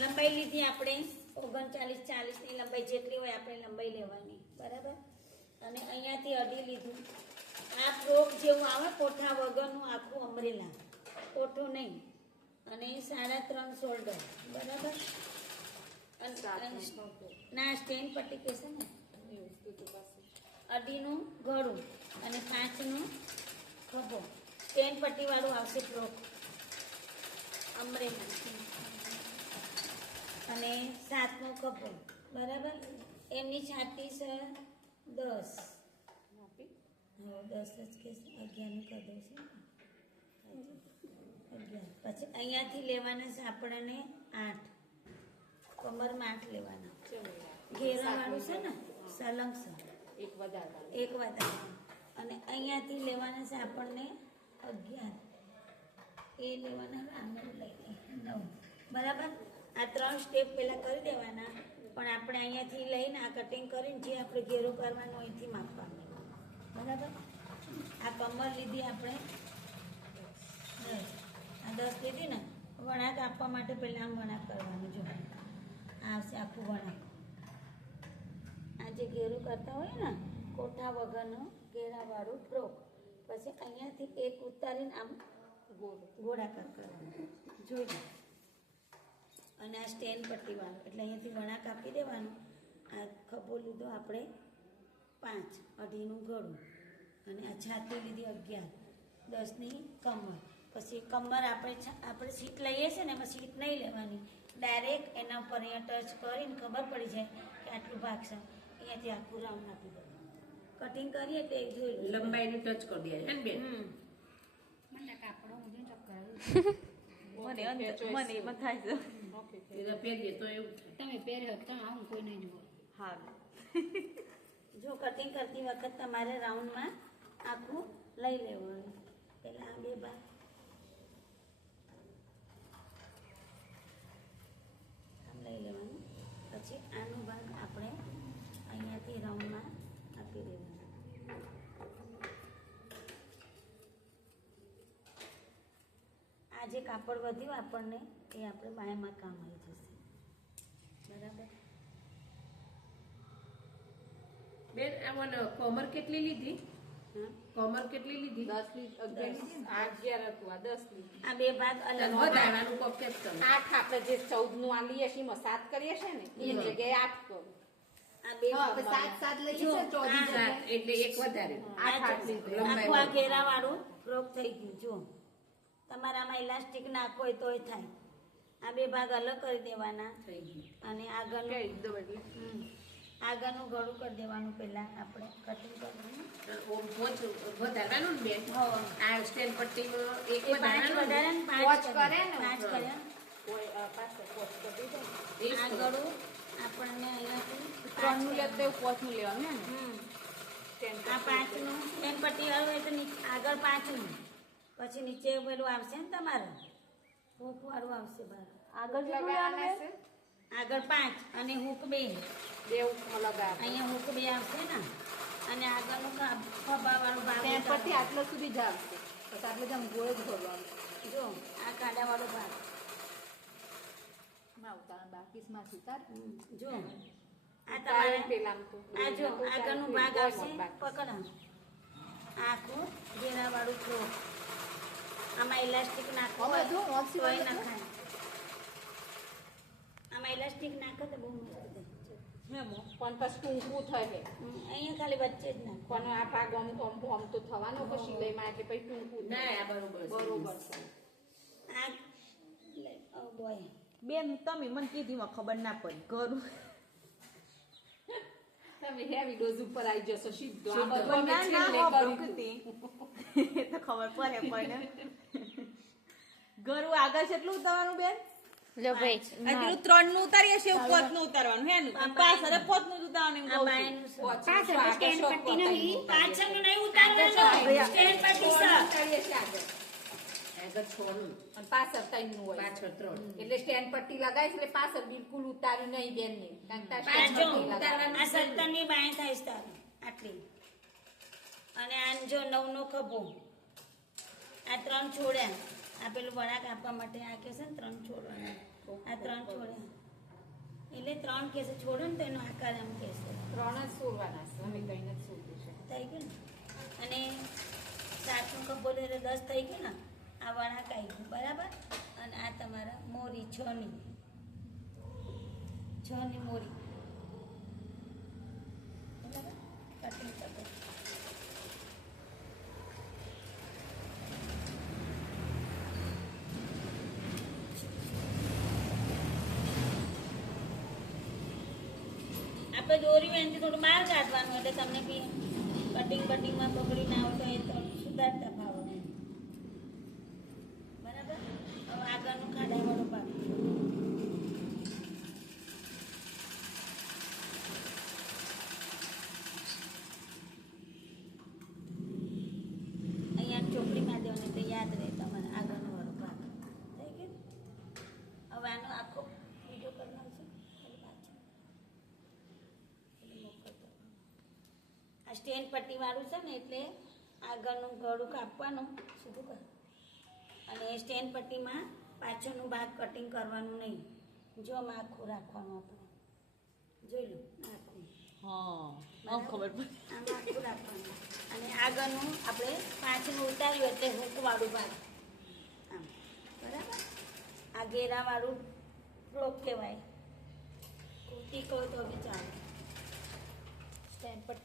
લંબાઈ લીધી આપણે 39 40 ની લંબાઈ જેટલી હોય આપણે લંબાઈ લેવાની, બરાબર. અને અહીંયાથી અડી લીધું. આ ફ્રોક જેવું આવે કોઠા વગરનું આખું અમરેલા, કોઠું નહીં. અને 3.5 શોલ્ડર, બરાબર. ના સ્ટેન પટ્ટી કહેશે ને, અડીનું ગળું અને 5નું ખભો. સ્ટેન પટ્ટી વાળું આવશે ફ્રોક અમરેલા. અને 7નો ખભો, બરાબર. એમની છાતી છે 10, 10 જ કે 11નું કરી દઉં છે. 11. પછી અહીંયાથી લેવાના છે આપણને 8, કમરમાં 8 લેવાના. ઘેરાવાળું છે ને, સલંગ છે, એક વધારે. અને અહીંયાથી લેવાના છે આપણને 11, એ લેવાના આંગળ લઈને 9, બરાબર. આ 3 સ્ટેપ પહેલા કરી દેવાના. પણ આપણે અહીંયાથી લઈને આ કટિંગ કરીને જે આપણે ઘેરો કરવાનો અહીંથી માપવાનું, બરાબર. આ કમર લીધી આપણે 10, આ 10 લીધી ને. વણાક આપવા માટે પહેલા આમ વણાક કરવાનું. જો આવશે આખું વણાક. આ જે ઘેરું કરતા હોય ને કોઠા વગરનો ઘેરાવાળું ફ્રોક, પછી અહીંયાથી એક ઉતારીને આમ ગોળાકાર કરવાનું, જોઈ લો. અને આ સ્ટેન પટ્ટી વાળું એટલે અહીંયાથી વણાક આપી દેવાનું. આ ખભો લીધો આપણે 5, અઢીનું ગળું. અને આ છાતી લીધી 11, 10ની કમર. પછી કમર આપણે સીટ લઈએ છીએ ને, એમાં સીટ નહીં લેવાની, ડાયરેક્ટ એના ઉપર અહીંયા ટચ કરીને ખબર પડી જાય કે આટલું ભાગ છે. અહીંયાથી આખું રાઉન્ડ આપી દો. કટિંગ કરીએ તે જોઈ લો. લંબાઈને ટચ કરી દે હે ને બેન? મને કાપડો ઊંધું ચક્કર મને એમાં થાય છે. એટલે પહેરીએ તો એવું થાય. તમે પહેર્યો તો આવું કોઈ નહીં જુઓ. હા, જો કટિંગ કરતી વખત તમારે રાઉન્ડમાં આખું લઈ લેવાનું. પહેલા આ 2 ભાગ આમ લઈ લેવાનું. પછી આનો ભાગ આપણે અહીંયાથી રાઉન્ડમાં આપી દેવાનો. આ જે કાપડ વધ્યું આપણને એ આપણે બાયમાં કામ આવી જશે, બરાબર. બેન આમાં કમર કેટલી લીધી? હા, કમર કેટલી લીધી? 11 હતું, આ 10 લીધી. આ 2 ભાગ અલગ વધારવાનું કોક કેમ તમે? 8 આપણે જે 14 નું આ લઈએ છીએ એમાં 7 કરીએ છીએ ને એ જગ્યાએ 8 કરું. આ 2 હા, આપણે 7 લઈએ છીએ, 14 સાત, એટલે એક વધારે. આખું આ ઘેરા વાળું ફ્રોક થઈ ગયું. જો તમારામાં ઇલાસ્ટિક નાખો હોય તોય થાય. આ 2 ભાગ અલગ કરી દેવાના. થઈ ગયું. અને આગળનું આગળનું ગળું કરી દેવાનું. પહેલા આપણે કટિંગ કરવાનું. ઓમ પોચ વધારવાનું ને બેન? હા. આ સ્ટેન પટ્ટીમાં એક એ 5 વધારવાનું. વધારે ને 5 પોચ કરે ને. 5 કર્યા. કોઈ પાછળ પોચ કરી દે. આ ગળું આપણને અહીંયાથી 3 નું લે તો 5 નું લેવાનું ને. આ 5નું સ્ટેન પટ્ટી વાળું હોય તો આગળ 5નું, પછી નીચે પેલું આવશે ને તમારે હૂક વાળું આવશે બહાર. આગળ લગાવવાના છે. આગળ 5 અને હૂક 2. બે ઉપર લગાવ. અહીંયા હૂક 2 આવશે ને. અને આગળનું ખભા વાળું ભાગ ત્યાં પરથી ઉતારવાનો. આટલો સુધી જ આવશે. પછી આટલે જ આમ ગોળ જ ભરવાનું. જો આ કાડા વાળો ભાગ. માં ઉતારણ બાકીમાં ઉતાર. જો આ તમારે પેલા આમ તો આ જો આગળનું ભાગ આવશે. પકડ આખું ઘેરા વાળું ફ્રોક. આમાં ઇલાસ્ટિક નાખો હવે જો ઓછી તોય વાળું નખાય. આમાં ઇલાસ્ટિક નાખો તો બહુ મસ્ત થાય. મેમો પણ પછી ટૂંકું થાય. અહીંયા ખાલી વચ્ચે જ નાખો. પણ આ ભાગ આમ તો થવાનો કે સિલાઈમાં કે પછી ટૂંકું ના, આ બરોબર છે. બરોબર છે. આ લે ઓ બોય. બેન તમે મને કીધીમાં ખબર ના પડી કરું તમે હેવી ડોઝ ઉપર આવી જશો સીધો. આ સીધો. બધું અમે ના ના છેલ્લે ખબર કર્યું. કીધી તો ખબર પડે પણ ગરું આગળ કેટલું ઉતારવાનું બેન? લો ભાઈ આ પેલું 3 નું ઉતારીએ છે, 5 નું ઉતારવાનું હે ને? પાછળ 5 નું જ ઉતારવાનું એમ આ કહું છું. બાયનું છે. પાછળ તો સ્ટેન્ડ પટ્ટી નહીં. પાછળનું નહીં ઉતારવાનું. સ્ટેન્ડ પટ્ટી છે. ઉતારીએ છીએ આગળ. આગળ 6 નું, અને પાછળ 3 નું હોય. પાછળ 3. એટલે સ્ટેન્ડ પટ્ટી લગાવી છે એટલે પાછળ બિલકુલ ઉતાર્યું નહીં બેન ને. કારણ કે આ પાછો સ્ટેન્ડ પટ્ટી લગાવવાની. આ 17 ની બાય થાય છે તારી. આટલી. અને આન જો 9 નો ખભો. આ 3 છોડ્યા. આ પેલું વળાક આપવા માટે આ કે છે ને 3 છોડવાના. આ 3 છોડ્યા. એટલે 3 કેસે છોડો ને તો એનો આકાર એમ કહેશે 3 જ સોરવાના છે અમે 3 જ સોરવી છે થઈ ગયું ને અને 7નો કપ્પો એટલે 10 થઈ ગયું ને આ વળાંક આવી ગયું બરાબર અને આ તમારા મોરી 6ની મોરી બરાબર કટિંગ કરી દો. આપણે દોરી એનાથી થોડું બહાર કાઢવાનું એટલે તમને બી કટિંગમાં પકડી ના આવતો એ તો સુધારતા ફાવે બરાબર હવે આગળનું ખાડાવાળું પાક અહીંયા ચોપડી માં દેવાની તો યાદ રહે તમારે આગળનું વાળું પાક થઈ ગયું હવે આનો આખો વિડીયો કરી નાખશું આ સ્ટેન્ડ પટ્ટી વાળું છે ને એટલે આગળનું ગળું કાપવાનું સીધું કર અને સ્ટેન્ડ પટ્ટીમાં પાછળનું ભાગ કટિંગ કરવાનું નહીં જો આમાં આખું રાખવાનું આપણે જોઈ લો આખું હા ખબર પડી આમાં આખું રાખવાનું અને આગળનું આપણે પાછળનું ઉતાર્યું એટલે હુકવાળું ભાગ આમ બરાબર આ ઘેરાવાળું ફ્રોક કહેવાય કુર્તી કહો તો બી ચાલે સ્ટેન્ડ પટ્ટી